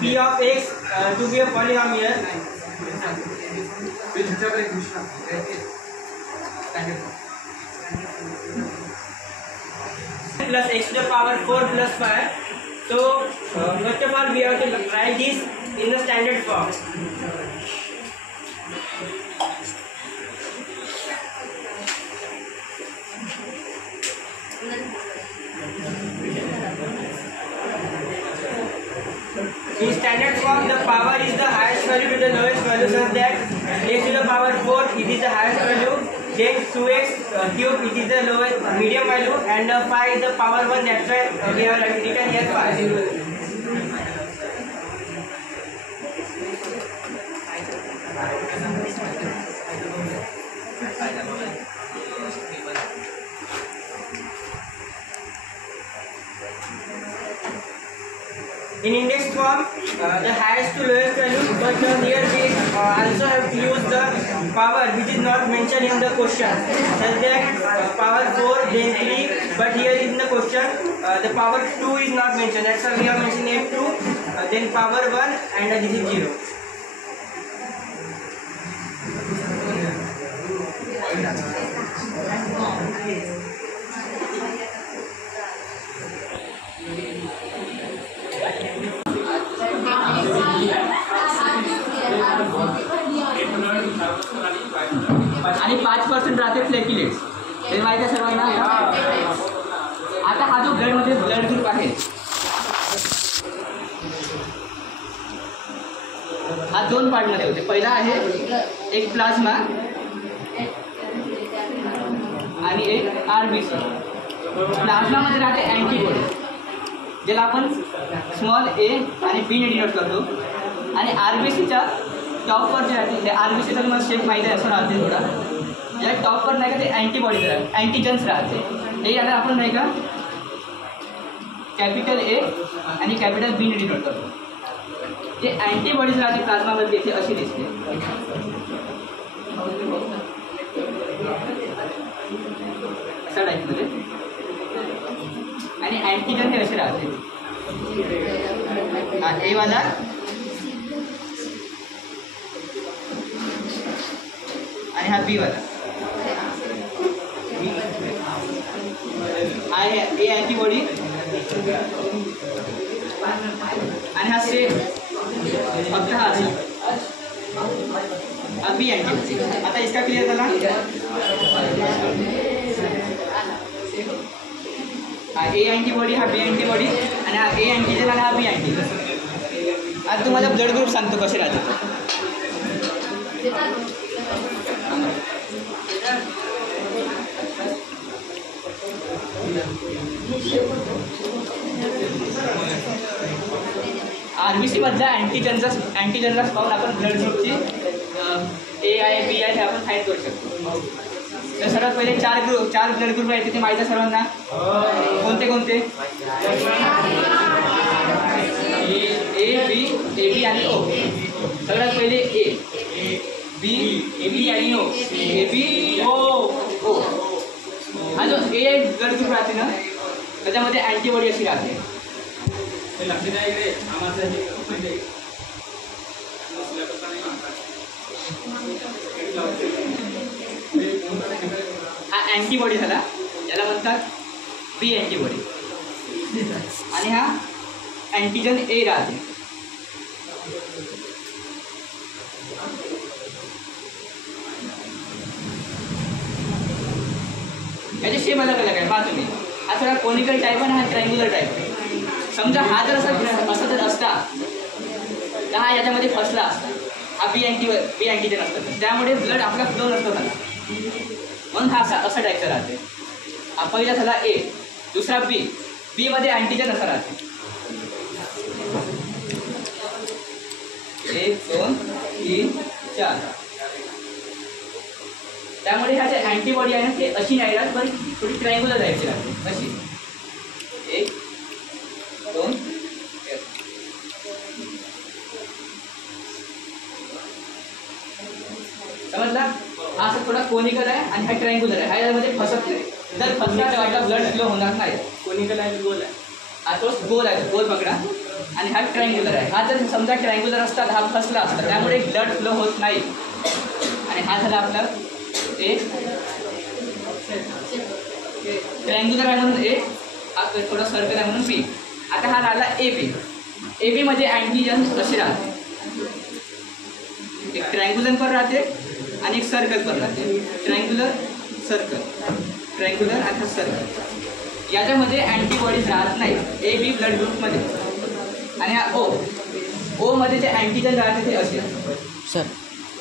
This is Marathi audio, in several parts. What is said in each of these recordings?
P of x to be a polynomial plus x to the power 4 plus 5. So first of all we have to write this in the standard form. In standard form, the power is the highest value to the lowest value, such that x to the power 4 it is the highest value, then 2x cube it is the lowest medium value, and 5 is the power 1. That's why we have written here 5. In index form, the highest to lowest value, but here we also have to use the power which is not mentioned in the question, such that power 4 then 3, but here in the question the power 2 is not mentioned. That's why we are mentioning 2, then power 1, and this is 0. आणि 5% राहते प्लेटलेट्स, हे माहिती आहे सर्वांना. आता हा जो ब्लडमध्ये ब्लड ग्रुप आहे हा 2 पार्टमध्ये होते. पहिला आहे एक प्लाझ्मा आणि एक RBC. प्लाझ्मामध्ये राहते अँटीबॉडी, ज्याला आपण स्मॉल a आणि b ने डिनोट करतो, आणि RBCच्या टॉपवर जे राहते ते RBCचा तुम्हाला शेप माहिती आहे असं राहते थोडा. या टॉपवर नाही का ते अँटीबॉडीज राहते, अँटीजन्स राहते. हे याला आपण नाही का कॅपिटल A आणि कॅपिटल B ने डिनोट करतो. जे अँटीबॉडीज राहते प्लाझ्मामध्ये इथे अशी दिसते. अशा टाईपमध्ये. आणि अँटीजन हे असे राहते. A वाला आणि हा बी वाला आहे ए अँटीबॉडी, आणि हा सेम फक्त हा बी अँटीबॉडी. आता इसका क्लियर झाला. हा ए अँटीबॉडी, हा बी अँटीबॉडी, आणि हा ए अँटीजन आणि हा बी अँटीजन. आता तुम्हाला ब्लड ग्रुप सांगतो कसे राहते. RBC मधल्या अँटीजनला पाहून आपण ब्लड ग्रुपची A आहे, B आहे हे आपण फाईंड करू शकतो. तर सर्वात पहिले 4 ब्लड ग्रुप आहेत, ते माहिती आहे सर्वांना. कोणते कोणते? A, B, AB आणि O. सगळ्यात पहिले A, B, AB आणि O. AB, O. हा जो A ब्लड ग्रुप राहते ना त्याच्यामध्ये अँटीबॉडी अशी राहते. हा अँटीबॉडी झाला, याला म्हणतात बी अँटीबॉडी. आणि हा अँटीजन A राहते. याचे शेप अलग अलग आहे. पहा तुम्ही, हा थोडा कोनिकल टाईप आणि हा ट्रायंग्युलर टाईप. समजा हा जर असं जर असता तर हा याच्यामध्ये फसला असता. हा बी अँटीजन असतात, त्यामुळे ब्लड आपला फ्लो नसतो झाला, म्हणून हा असा टाईपचा राहते. हा पहिला झाला A, दुसरा B मध्ये अँटीजन असा राहते. 1 2 3 4. त्यामुळे ह्या जे अँटीबॉडी आहे ना ते अशी नाही राहत, पण थोडी ट्रायंग्युलर जायची राहते. अशी 1 2. समजला. हा असं थोडा कोनिकल आहे आणि हा ट्रायंग्युलर आहे. हा यामध्ये फसत नाही. जर फसला तर आपला ब्लड फ्लो होणार नाही. कोनिकल आहे गोल आहे, हा तोच गोल आहे, गोल पकडा. आणि हा ट्रायंग्युलर आहे. हा जर समजा ट्रायंग्युलर असता हा फसला असता, त्यामुळे ब्लड फ्लो होत नाही. आणि हा झाला आपला ए, ट्रायंग्युलर आहे म्हणून ए, हा थोडा सर्कल आहे म्हणून बी. आता हा राहिला ए बी. ए बी मध्ये अँटीजन कसे राहते, एक ट्रायंग्युलर पण राहते आणि एक सर्कल पण राहते. ट्रायंग्युलर सर्कल, ट्रायंग्युलर आणि सर्कल. याच्यामध्ये अँटीबॉडीज राहत नाही ए बी ब्लड ग्रुपमध्ये. आणि हा ओ, ओ मध्ये जे अँटीजन राहते ते असे सर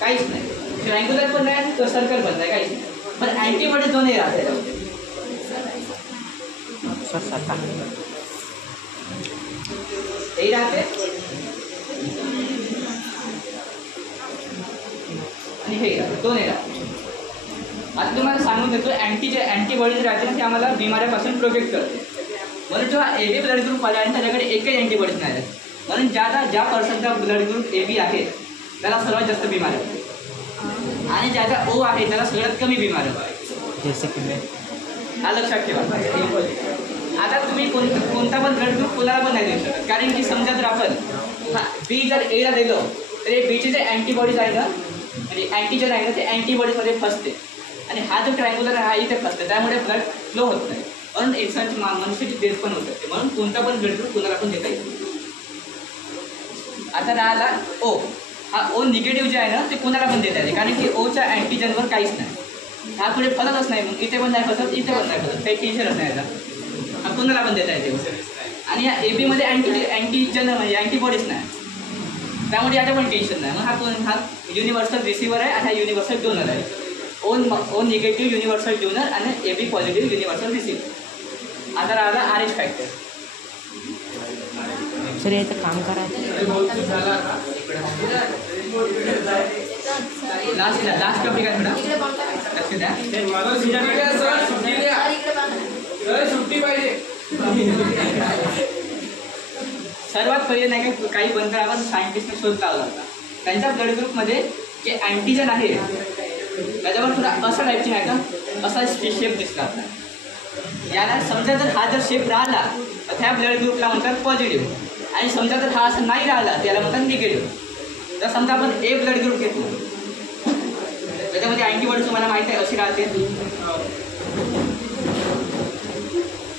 काहीच नाही. ट्रायंग्युलर पण नाही आणि सर्कल पण नाही, काहीच नाही. पण अँटीबॉडीज दोन्ही राहते. हे राहते आणि हे राहते, दोन्ही राहते. आता तुम्हाला सांगून देतो, अँटीबॉडीज राहते ना ते आम्हाला बिमाऱ्यापासून प्रोटेक्ट करते. म्हणून जेव्हा ए बी ब्लड ग्रुप आला आणि त्याच्याकडे एकही अँटीबॉडीज नाही आहेत, म्हणून ज्या पर्सनचा ब्लड ग्रुप ए बी आहे त्याला सर्वात जास्त बिमारी होते. आणि ज्याचा ओ आहे त्याला सगळ्यात कमी बिमारी होते. हा लक्षात ठेवा. आता तुम्ही कोणता पण ब्लड ग्रुप कोणाला पण नाही देऊ शकत, कारण की समजा जर आपण बी जर एला दिलो तर बीचे जे अँटीबॉडीज आहे ना, म्हणजे अँटीजन आहे ना, ते अँटीबॉडीजमध्ये फसते. आणि हा जो ट्रायंग्युलर आहे हा इथे फसते, त्यामुळे ब्लड फ्लो होत नाही. म्हणून इंसानची मनुष्याची डेथ पण होत असते. म्हणून कोणता पण ब्लड ग्रुप कोणाला पण देता येईल. आता राहिला ओ. हा ओ निगेटिव्ह जे आहे ना ते कोणाला पण देता येते, कारण की ओच्या अँटीजनवर काहीच नाही. हा पुढे फसतच नाही, मग इथे पण नाही फसत, इथे पण नाही फसत, काही टेन्शनच नाही. हा कोणाला पण देता येते. आणि या ए बीमध्ये अँटीजन म्हणजे अँटीबॉडीज नाही, त्यामुळे याचं पण टेन्शन नाही. मग हा युनिव्हर्सल रिसिव्हर आहे आणि हा युनिव्हर्सल डोनर आहे. ओ निगेटिव्ह युनिव्हर्सल डोनर आणि A B positive universal receiver. आता राहिला आर एच फॅक्टर. सर याचं काम करा. लास्ट टॉपिक आहे थोडा लक्ष द्या. सुट्टी पाहिजे. सर्वात पहिले नाही का काही बंदरावर सायंटिस्टने शोध लावला होता. त्यांच्या ब्लड ग्रुपमध्ये जे अँटीजन आहे त्याच्यावर थोडा असा टाईपची आहे का, असा शेप दिसला होता. याला समजा जर हा जर शेप राहिला तर त्या ब्लड ग्रुपला म्हणतात पॉझिटिव्ह. आणि समजा जर हा असं नाही राहिला त्याला म्हणतात निगेटिव्ह. तर समजा आपण ए ब्लड ग्रुप घेतो, त्याच्यामध्ये अँटीबॉडीज तुम्हाला माहिती आहे अशी राहते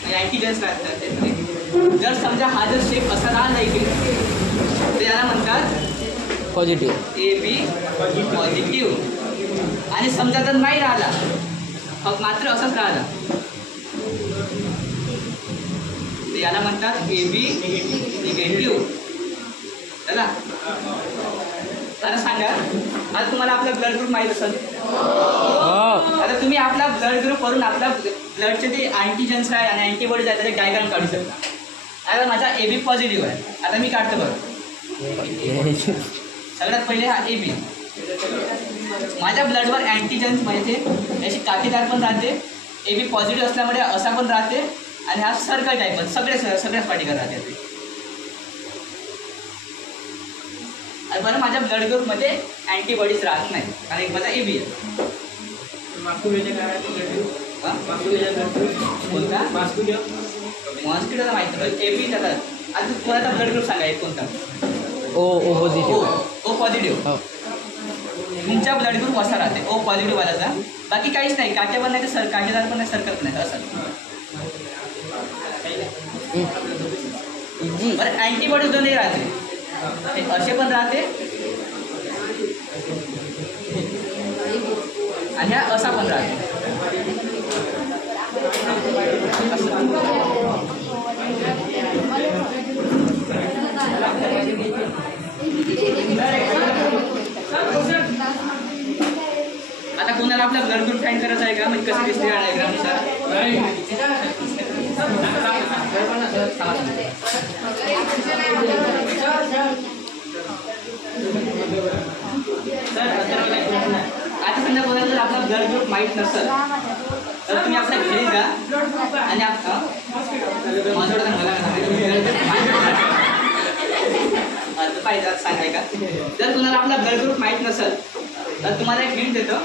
आणि अँटीजन्स राहतात त्यामध्ये. जर समजा हा जर शेप असा राहिला इकडे तर याला म्हणतात पॉझिटिव्ह, ए बी पॉझिटिव्ह. आणि समजा जर नाही राहिला मात्र असंच राहिला तर याला म्हणतात ए बी निगेटिव्ह. चला आता सांगा, आता तुम्हाला आपला ब्लड ग्रुप माहीत असेल. आता तुम्ही आपला ब्लड ग्रुप वरून आपल्या ब्लडचे जे अँटीजन्स आहे आणि अँटीबॉडीज आहे त्याचे डायग्राम काढू शकता. आता माझा ए बी पॉझिटिव्ह आहे. आता मी काढतो बघा. सगळ्यात पहिले हा ए बी. माझ्या ब्लडवर अँटीजन्स म्हणजे याची काठीदार पण राहते, ए बी पॉझिटिव्ह असल्यामुळे असा पण राहते आणि हा सर्कल टाईप पण सगळ्याच पार्टिकल राहते. आणि बरं माझ्या ब्लड ग्रुपमध्ये अँटीबॉडीज राहत नाही कारण एक माझा ए बी आहे. कोणता मॉस्किटोला माहिती नाही, ए बी त्याचा. आता कोणाचा ब्लड ग्रुप सांगा एक कोणता. O positive. O positive. तुमच्या ब्लड ग्रुप असा राहते ओ पॉझिटिव्ह वालाचा. बाकी काहीच नाही, काटे पण नाही तर काटेदार पण नाही, सर्कल पण नाही असं. बरं अँटीबॉडीज दोन्ही राहते, असे पण राहते आणि हा असा पण राहते. आता कोणाला आपला ब्लड ग्रुप फाइंड करायचा आहे का, म्हणजे कसं दिसते डायग्रामनुसार. आता समजा कोणाला जर आपला ब्लड ग्रुप माहीत नसेल तर तुम्ही आपल्या घरी जा आणि पाहिजे सांगाय का. जर तुम्हाला आपला ब्लड ग्रुप माहीत नसेल तर तुम्हाला एक हिंट देतो.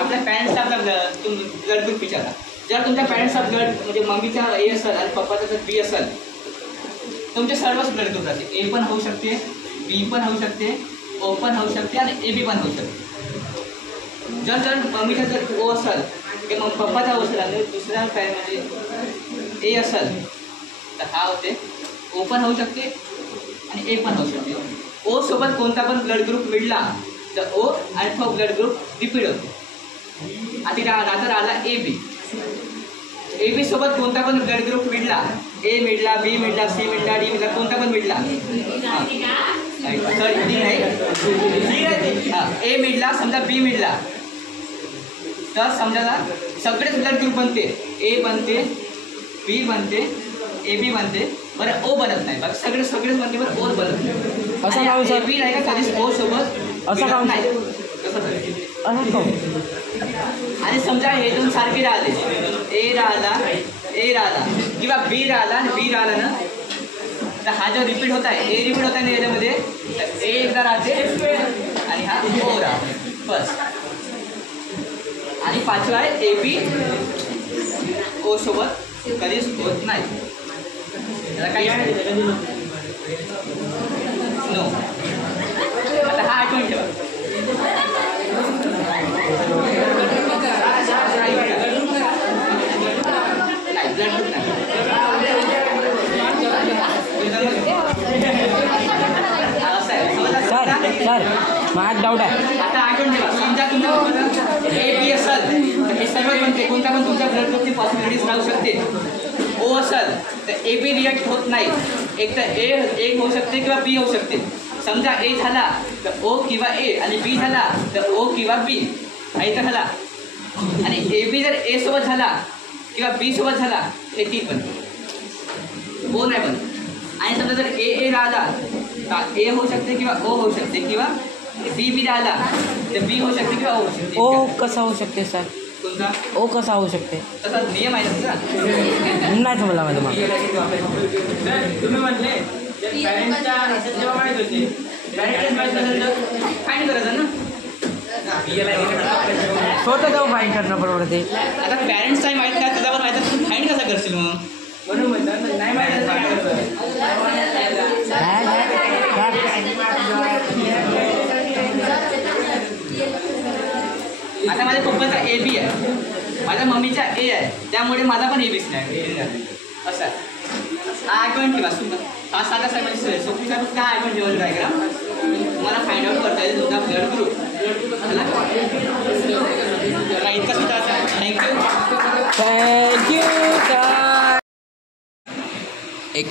आपल्या पॅरेंट्सचा आपला ब्लड ग्रुप विचारा. जर तुमच्या पॅरेंट्सचा ब्लड म्हणजे मम्मीचा ए असेल आणि पप्पाचा जर बी असेल तुमचे सर्वच ब्लड ग्रुप राहते. ए पण होऊ शकते, बी पण होऊ शकते, ओ पण होऊ शकते आणि ए बी पण होऊ शकते. जर मम्मीचा जर ओ असेल किंवा मग पप्पाचा ओ असेल आणि दुसऱ्या पॅरेंटमध्ये ए असेल तर हा होते ओ पण होऊ शकते आणि ए पण होऊ शकते. ओ सोबत कोणता पण ब्लड ग्रुप मिळला तर ओ आणि तो ब्लड ग्रुप रिपीट होते. आता नंतर आला ए बी. ए बी सोबत कोणता पण ब्लड ग्रुप मिळला, ए मिळला, बी मिळला, सी मिळला, डी मिळला, कोणता पण मिळला, सॉरी डी नाही, ए मिळला, समजा बी मिळला तर समजा सगळेच ब्लड ग्रुप बनते. ए बनते, बी बनते, ए बी बनते, बरं ओ बनत नाही. बघ सगळेच बनते बरं ओ बनत नाही. असं का ए बी नाही का कधीच ओ सोबत असं का नाही. आणि समजा हे दोन सारखे राहिले, ए राहिला किंवा बी राहिला आणि बी राहिला ना तर हा जो रिपीट होत आहे ए रिपीट होत आहे ना याच्यामध्ये तर ए एकदा राहते आणि हा ओ राहते बस. आणि पाचवा आहे ए बी ओ सोबत कधीच होत नाही. त्याला काही नो. आता हा आठवण ठेवा. सर माझा डाऊट आहे. आता आठवण ठेवा. समजा तुमच्या ए बी असेल तर हे सर्व बनते. कोणता पण तुमच्या ब्लड ग्रुपची पॉसिबिलिटीज राहू शकते. ओ असेल तर ए बी रिॲक्ट होत नाही. एक तर ए होऊ शकते किंवा बी होऊ शकते. समजा ए झाला तर ओ किंवा ए आणि बी झाला तर ओ किंवा बी ऐका झाला. आणि ए बी जर ए सोबत झाला किंवा बी सोबत झाला हे तीन पण ओ नाही पण. आणि समजा जर ए राहिला तर ए होऊ शकते किंवा ओ होऊ शकते किंवा बी राहिला तर बी होऊ शकते किंवा ओ होऊ शकते. ओ कसा होऊ शकते सर? कोणता ओ कसा होऊ शकते? तसा नियम आहे तुझा नाही समजला माझं मग. तुम्ही म्हटले पॅरेंटच्या असं जेव्हा माहीत होते पॅरेंटच माहीत नसेल तर फाईन करायचं ना. स्वतः जाऊ फाईन करणं परवडते. आता पॅरेंट्सचाही माहीत नाही तुझ्यावर माहीत आहे तू फाईन कसा करशील मग? म्हणून म्हणतात नाही माहीत आता माझ्या पप्पाचा ए बी आहे, माझ्या मम्मीचा ए आहे, त्यामुळे माझा पण ए बीच नाही असं आहे. हा आठवण ठेवा. पाच साधा साहेबांची सोपी साहेब काय आठवण ठेवायला डायग्राम तुम्हाला फाइंड आउट करता येईल तुमचा ब्लड ग्रुप. इतका सुद्धा थँक्यू सर. एक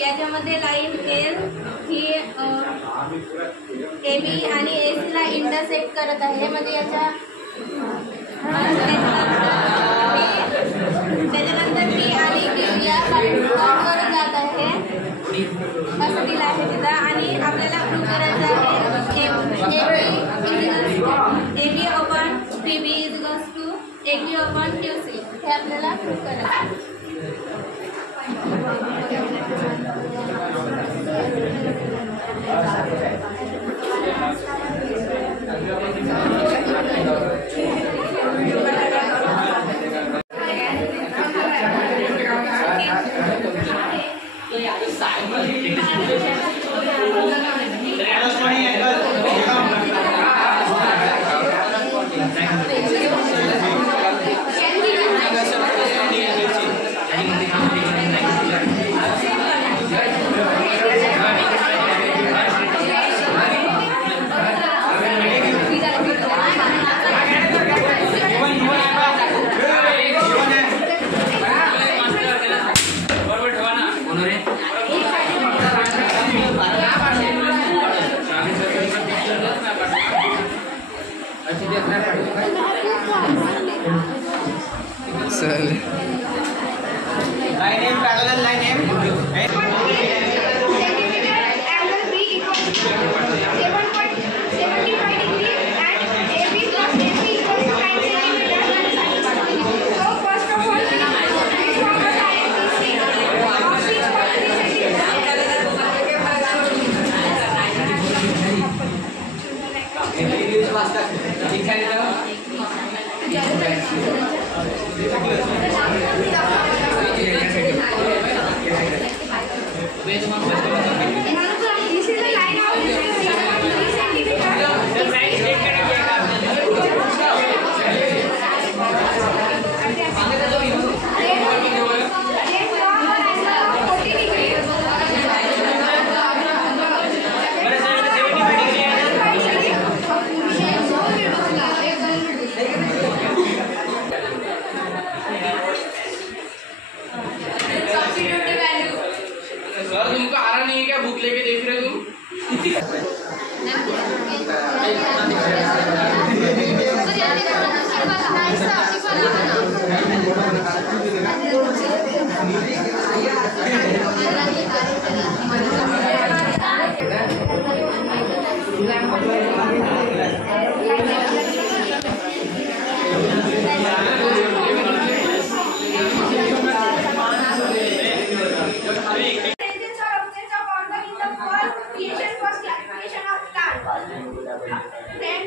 याच्यामध्ये line L he A B आणि ए सी ला इंटरसेक्ट करत आहे, म्हणजे याच्या त्याच्यानंतर बी आणि क्यू या करून जात आहे असं दिलं आहे तिथं. आणि आपल्याला प्रूव्ह करायचं आहे A B open P B is equals to A Q open Q C, हे आपल्याला प्रूव्ह करायचं आहे. Line M, parallel line M. Angle B equals to 7.75 degrees and AB plus AC equals to 9 centimeters. So first of all, we form a triangle C of 6.3 centimeters. This is the line of 7.3 centimeters. Sir तुमको आ रहा नहीं है क्या? बुक लेके देख रहे हो तुम? Then